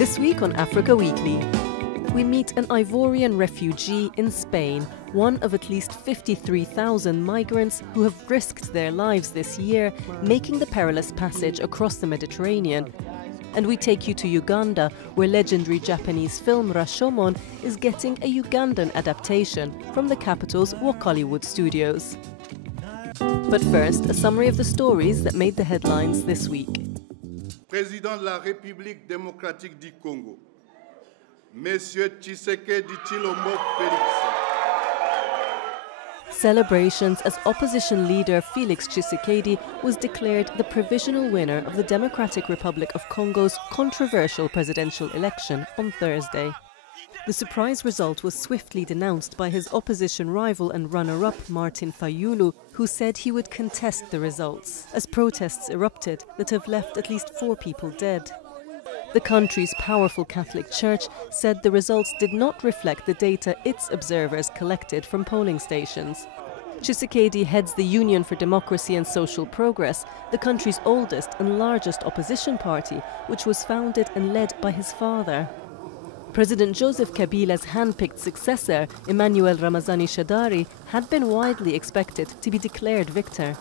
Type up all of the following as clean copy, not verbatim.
This week on Africa Weekly, we meet an Ivorian refugee in Spain, one of at least 53,000 migrants who have risked their lives this year, making the perilous passage across the Mediterranean. And we take you to Uganda, where legendary Japanese film Rashomon is getting a Ugandan adaptation from the capital's Wakaliwood studios. But first, a summary of the stories that made the headlines this week. Président de la République démocratique du Congo, Monsieur Tshisekedi Tshilombo Félix. Celebrations as opposition leader Félix Tshisekedi was declared the provisional winner of the Democratic Republic of Congo's controversial presidential election on Thursday. The surprise result was swiftly denounced by his opposition rival and runner-up Martin Fayulu, who said he would contest the results, as protests erupted that have left at least 4 people dead. The country's powerful Catholic Church said the results did not reflect the data its observers collected from polling stations. Tshisekedi heads the Union for Democracy and Social Progress, the country's oldest and largest opposition party, which was founded and led by his father. President Joseph Kabila's hand-picked successor, Emmanuel Ramazani Shadary, had been widely expected to be declared victor.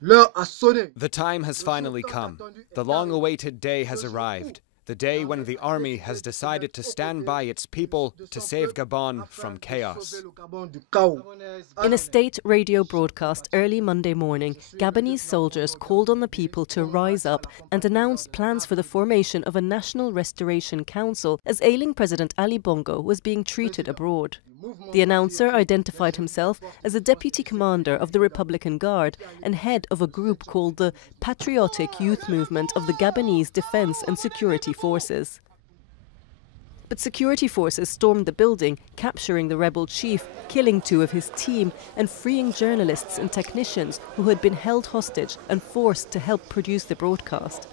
The time has finally come. The long-awaited day has arrived. The day when the army has decided to stand by its people to save Gabon from chaos. In a state radio broadcast early Monday morning, Gabonese soldiers called on the people to rise up and announced plans for the formation of a National Restoration Council as ailing President Ali Bongo was being treated abroad. The announcer identified himself as a deputy commander of the Republican Guard and head of a group called the Patriotic Youth Movement of the Gabonese Defense and Security Forces. But security forces stormed the building, capturing the rebel chief, killing 2 of his team, and freeing journalists and technicians who had been held hostage and forced to help produce the broadcast.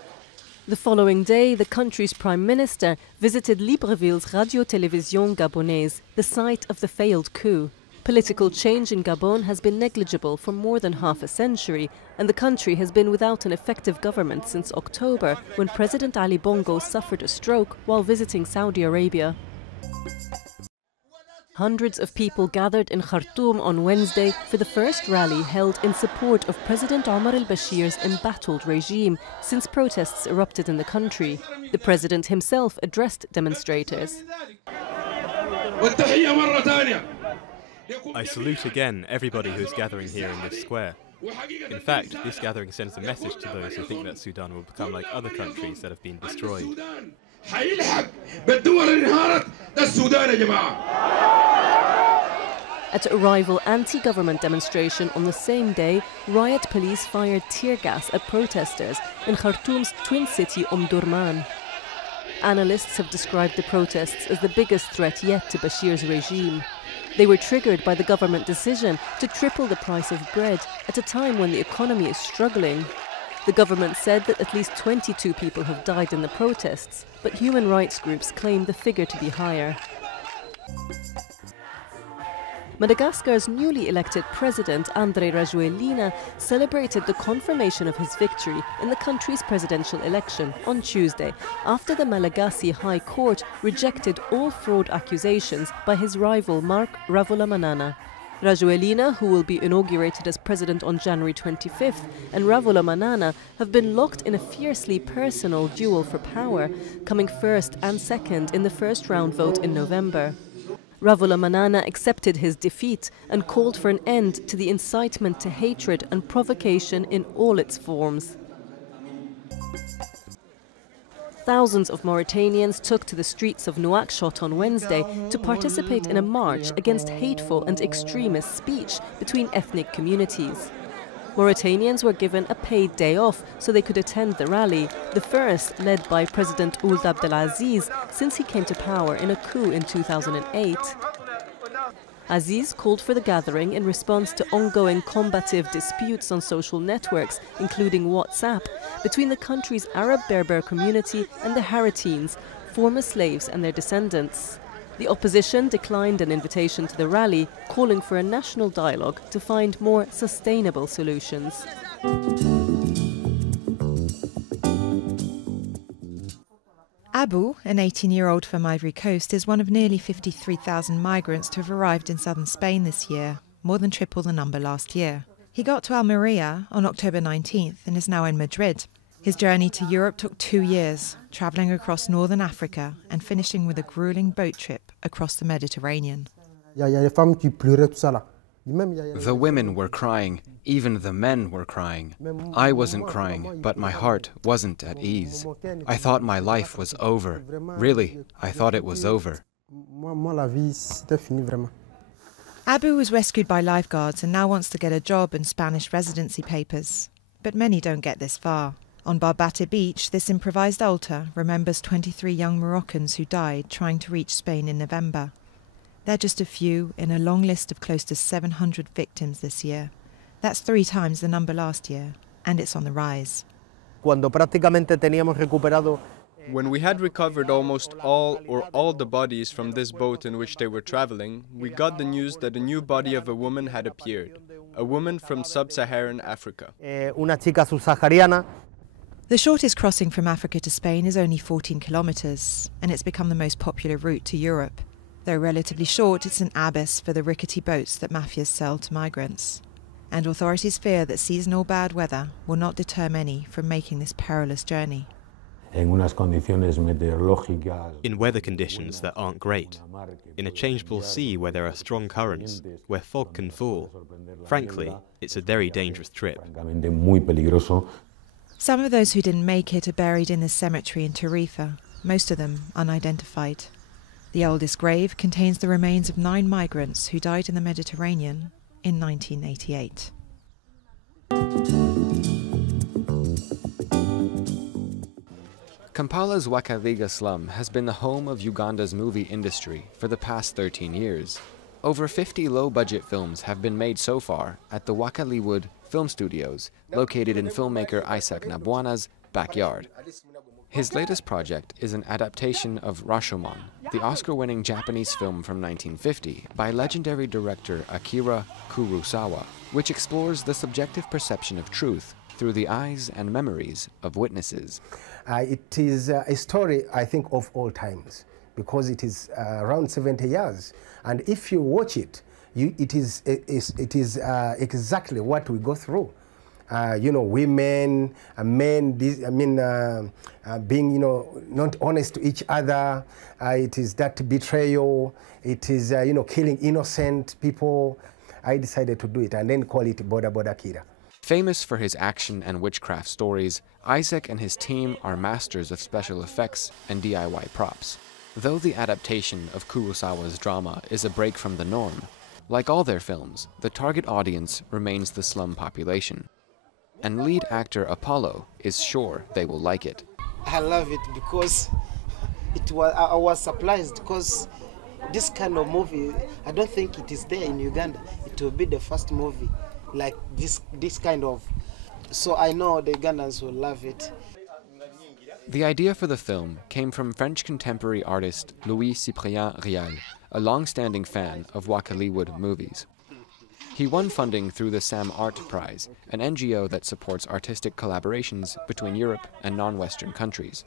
The following day, the country's Prime Minister visited Libreville's Radio-Télévision Gabonaise, the site of the failed coup. Political change in Gabon has been negligible for more than half a century, and the country has been without an effective government since October, when President Ali Bongo suffered a stroke while visiting Saudi Arabia. Hundreds of people gathered in Khartoum on Wednesday for the first rally held in support of President Omar al-Bashir's embattled regime since protests erupted in the country. The president himself addressed demonstrators. I salute again everybody who is gathering here in this square. In fact, this gathering sends a message to those who think that Sudan will become like other countries that have been destroyed. At a rival anti-government demonstration on the same day, riot police fired tear gas at protesters in Khartoum's twin city Omdurman. Analysts have described the protests as the biggest threat yet to Bashir's regime. They were triggered by the government decision to triple the price of bread at a time when the economy is struggling. The government said that at least 22 people have died in the protests, but human rights groups claim the figure to be higher. Madagascar's newly elected president, Andry Rajoelina, celebrated the confirmation of his victory in the country's presidential election on Tuesday, after the Malagasy High Court rejected all fraud accusations by his rival Marc Ravalomanana. Rajoelina, who will be inaugurated as president on January 25th, and Ravalomanana have been locked in a fiercely personal duel for power, coming first and second in the first round vote in November. Ravalomanana accepted his defeat and called for an end to the incitement to hatred and provocation in all its forms. Thousands of Mauritanians took to the streets of Nouakchott on Wednesday to participate in a march against hateful and extremist speech between ethnic communities. Mauritanians were given a paid day off so they could attend the rally, the first led by President Ould Abdelaziz since he came to power in a coup in 2008. Aziz called for the gathering in response to ongoing combative disputes on social networks, including WhatsApp, between the country's Arab Berber community and the Haratines, former slaves and their descendants. The opposition declined an invitation to the rally, calling for a national dialogue to find more sustainable solutions. Abu, an 18-year-old from Ivory Coast, is one of nearly 53,000 migrants to have arrived in southern Spain this year, more than triple the number last year. He got to Almería on October 19th and is now in Madrid. His journey to Europe took 2 years, travelling across northern Africa and finishing with a gruelling boat trip across the Mediterranean. The women were crying, even the men were crying. I wasn't crying, but my heart wasn't at ease. I thought my life was over. Really, I thought it was over. Abu was rescued by lifeguards and now wants to get a job and Spanish residency papers. But many don't get this far. On Barbate Beach, this improvised altar remembers 23 young Moroccans who died trying to reach Spain in November. They're just a few in a long list of close to 700 victims this year. That's 3 times the number last year, and it's on the rise. When we had recovered almost all the bodies from this boat in which they were traveling, we got the news that a new body of a woman had appeared, a woman from sub-Saharan Africa. The shortest crossing from Africa to Spain is only 14 kilometres, and it's become the most popular route to Europe. Though relatively short, it's an abyss for the rickety boats that mafias sell to migrants. And authorities fear that seasonal bad weather will not deter many from making this perilous journey. In weather conditions that aren't great, in a changeable sea where there are strong currents, where fog can fall. Frankly, it's a very dangerous trip. Some of those who didn't make it are buried in this cemetery in Tarifa, most of them unidentified. The oldest grave contains the remains of 9 migrants who died in the Mediterranean in 1988. Kampala's Wakaliwood slum has been the home of Uganda's movie industry for the past 13 years. Over 50 low-budget films have been made so far at the Wakaliwood Film Studios, located in filmmaker Isaac Nabwana's backyard. His latest project is an adaptation of Rashomon, the Oscar-winning Japanese film from 1950 by legendary director Akira Kurosawa, which explores the subjective perception of truth through the eyes and memories of witnesses. It is a story, I think, of all times, because it is around 70 years. And if you watch it, it is exactly what we go through. Women, men, being, not honest to each other. It is that betrayal. It is, killing innocent people. I decided to do it and then call it Boda Boda Kira. Famous for his action and witchcraft stories, Isaac and his team are masters of special effects and DIY props. Though the adaptation of Kurosawa's drama is a break from the norm, like all their films, the target audience remains the slum population. And lead actor Apollo is sure they will like it. I love it because I was surprised because this kind of movie, I don't think it is there in Uganda. It will be the first movie like this kind of, so I know the Ugandans will love it. The idea for the film came from French contemporary artist Louis-Cyprien Rial, a long-standing fan of Wakaliwood movies. He won funding through the Sam Art Prize, an NGO that supports artistic collaborations between Europe and non-Western countries.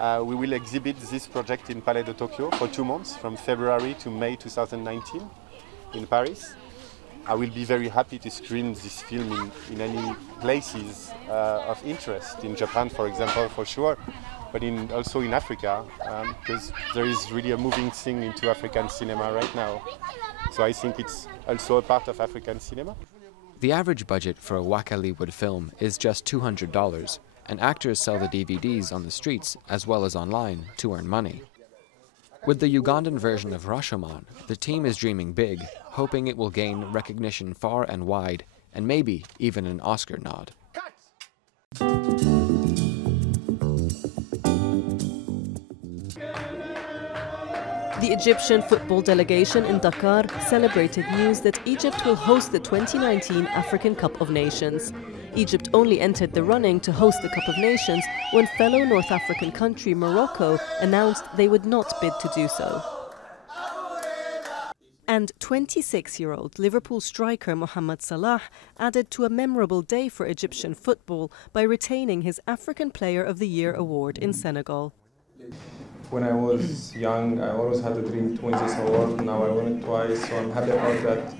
We will exhibit this project in Palais de Tokyo for 2 months, from February to May 2019 in Paris. I will be very happy to screen this film in any places of interest, in Japan, for example, for sure, but also in Africa, because there is really a moving thing into African cinema right now. So I think it's also a part of African cinema. The average budget for a Wakaliwood film is just $200, and actors sell the DVDs on the streets as well as online to earn money. With the Ugandan version of Rashomon, the team is dreaming big, hoping it will gain recognition far and wide, and maybe even an Oscar nod. The Egyptian football delegation in Dakar celebrated news that Egypt will host the 2019 African Cup of Nations. Egypt only entered the running to host the Cup of Nations when fellow North African country Morocco announced they would not bid to do so. And 26-year-old Liverpool striker Mohamed Salah added to a memorable day for Egyptian football by retaining his African Player of the Year award in Senegal. When I was young, I always had a dream to win this award. Now I won it twice, so I'm happy about that.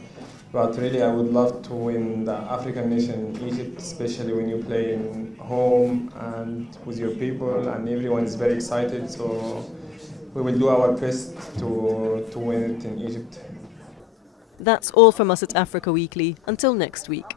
But really, I would love to win the African nation, Egypt, especially when you play in home and with your people, and everyone is very excited. So we will do our best to win it in Egypt. That's all from us at Africa Weekly. Until next week.